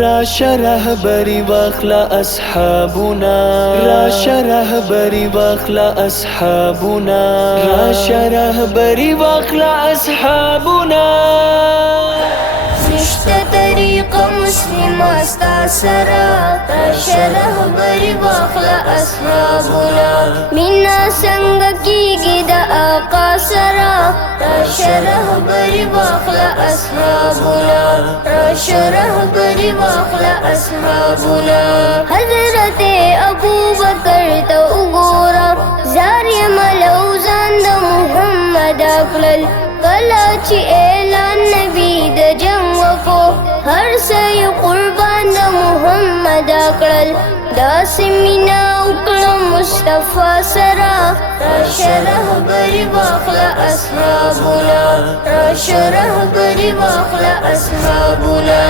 راشه رهبری واخله اصحابونه، راشه رهبری واخله اصحابونه، راشه رهبری واخله اصحابونه. نشته طریقه مسلمه ستا سره، راشه رهبري واخله اصحابونه. مینا څنګه کیږي د آقا سره، راشه رهبري واخله اصحابونه، راشه رهبري واخله اصحابونه. حضرت ابوبکر ته وګوره، زار یې ملو ځان د محمد کړل. کله چې اعلان نبی د جنگ وکړو، هر څه یې قربان د محمد کړل. داسې مینه وکړه مصطفی سره، راشه رهبري واخله اصحابونه، راشه رهبري واخله اصحابونه.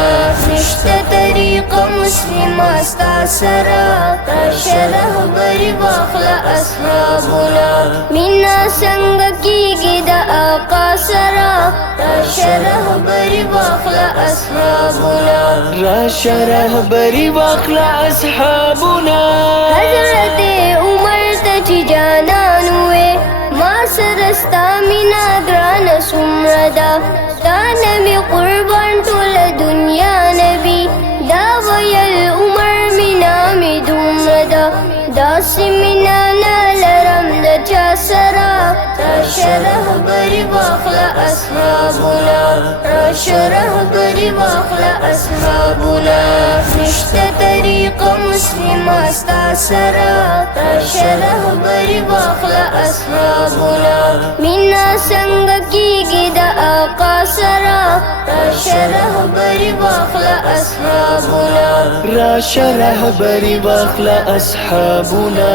نشته طریقه مسلمه ستا سره، راشه رهبري واخله اصحابونه. مینا څنګه کیږي د آقا سره، راشه رهبري واخله اصحابونه، راشه رهبری واخله اصحابونه. حضرت عمر ته چې جانان وې، ما سره ستا مینا ګرانه څومره ده. ستا نه مې قربان ټوله دنیا نبي، دا ویل عمر مینا مې دومره ده. داسې مینا نه لرم د چا سره، راشه رهبري واخله اصحابونه، راشه رهبري واخله اصحابونه. نشته طریقه مسلمه ستا سره، راشه رهبري واخله اصحابونه. مینا څنګه کیږي د آقا سره، راشه رهبري واخله اصحابونه، راشه رهبری واخله اصحابونه.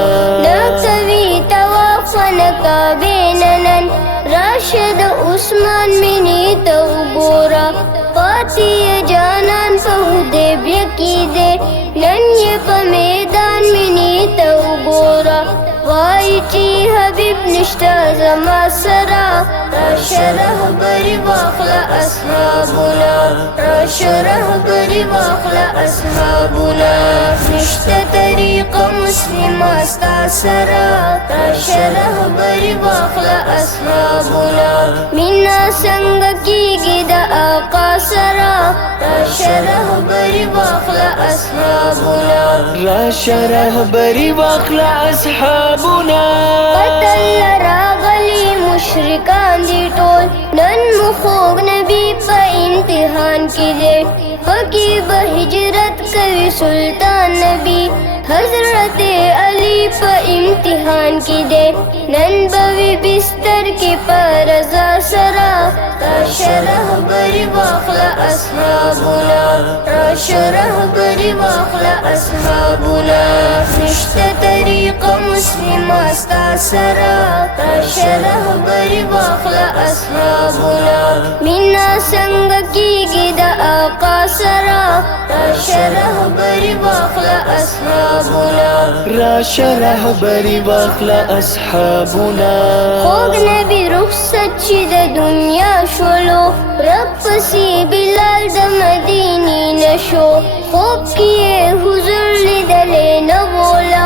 نکوي طواف نکابې ننن، راشه د عثمان مینې ته وګوره. پاتې یې جانان په حدیبیه کې دی، نن یې په میدان مینې ته وګوره. وایي چې حبیب نشته زما سره، راشه رهبري واخله اصحابونه، راشه رهبري واخله اصحابونه. نشته طریقه مسلمه ستا سره، راشه رهبري واخله اصحابونه. مینا څنګه کیږي د آقا سره، راشه رهبري واخله اصحابونه، راشه رهبری واخله اصحابونه. قتل راغلي مشرکان دي ټول، نن مو خوږ نبي په امتحان کې دی. پکې به هجرت کوي سلطان نبي، حضرت علي په امتحان کې دی. نن به وي بستر کې په رضا سره، راشه رهبري واخله اصحابونه، راشه رهبري واخله اصحابونه. نشته طریقه مسلمه ستا سره، راشه رهبري واخله اصحابونه. مینا څنګه کیږي د آقا سره، راشه رهبري واخله اصحابونه، راشه رهبری واخله اصحابونه. خوږ نبي رخصت چې د دنیا شولو، رب پسې بلال د مدینې نشو. خوب کې یې حضور لیدلی نه بوله،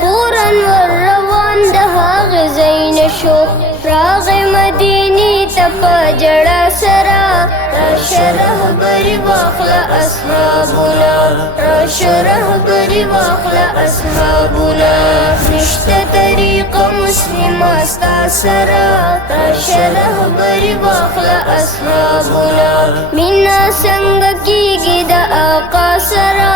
فوراً ور روان د هغه ځای نشو. راغی مدینې ته په ژړا سره، راشه رهبري واخله اصحابونه، راشه رهبري واخله اصحابونه. نشته طریقه مسلمه ستا سره، راشه رهبري واخله اصحابونه. مینا څنګه کیږي د آقا سره،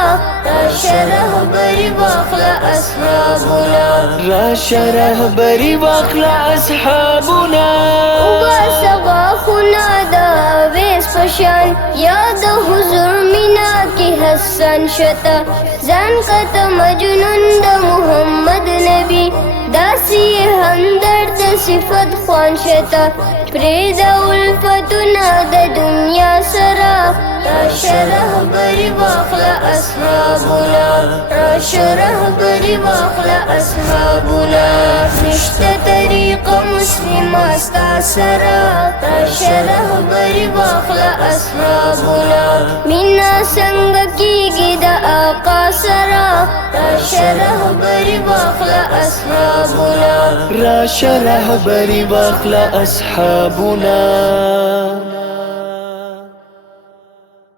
راشه رهبري واخله اصحابونه، راشه رهبری واخله اصحابونه. وباسه غاښونه د اویس په شان، یا د حضور مینا کې حسن شته. ځان کته مجنون د محمد نبي، داسې همدرد د صفت خوان شته. پرېږده الفتونه د دنیا سره، راشه رهبري واخله اصحابونه، راشه رهبري واخله اصحابونه. نشته طریقه مسلمه ستا سره، راشه رهبري واخله اصحابونه. مینا څنګه کیږي آقا سرا راشه رهبری واخله اصحابنا راشه رهبری واخله اصحابنا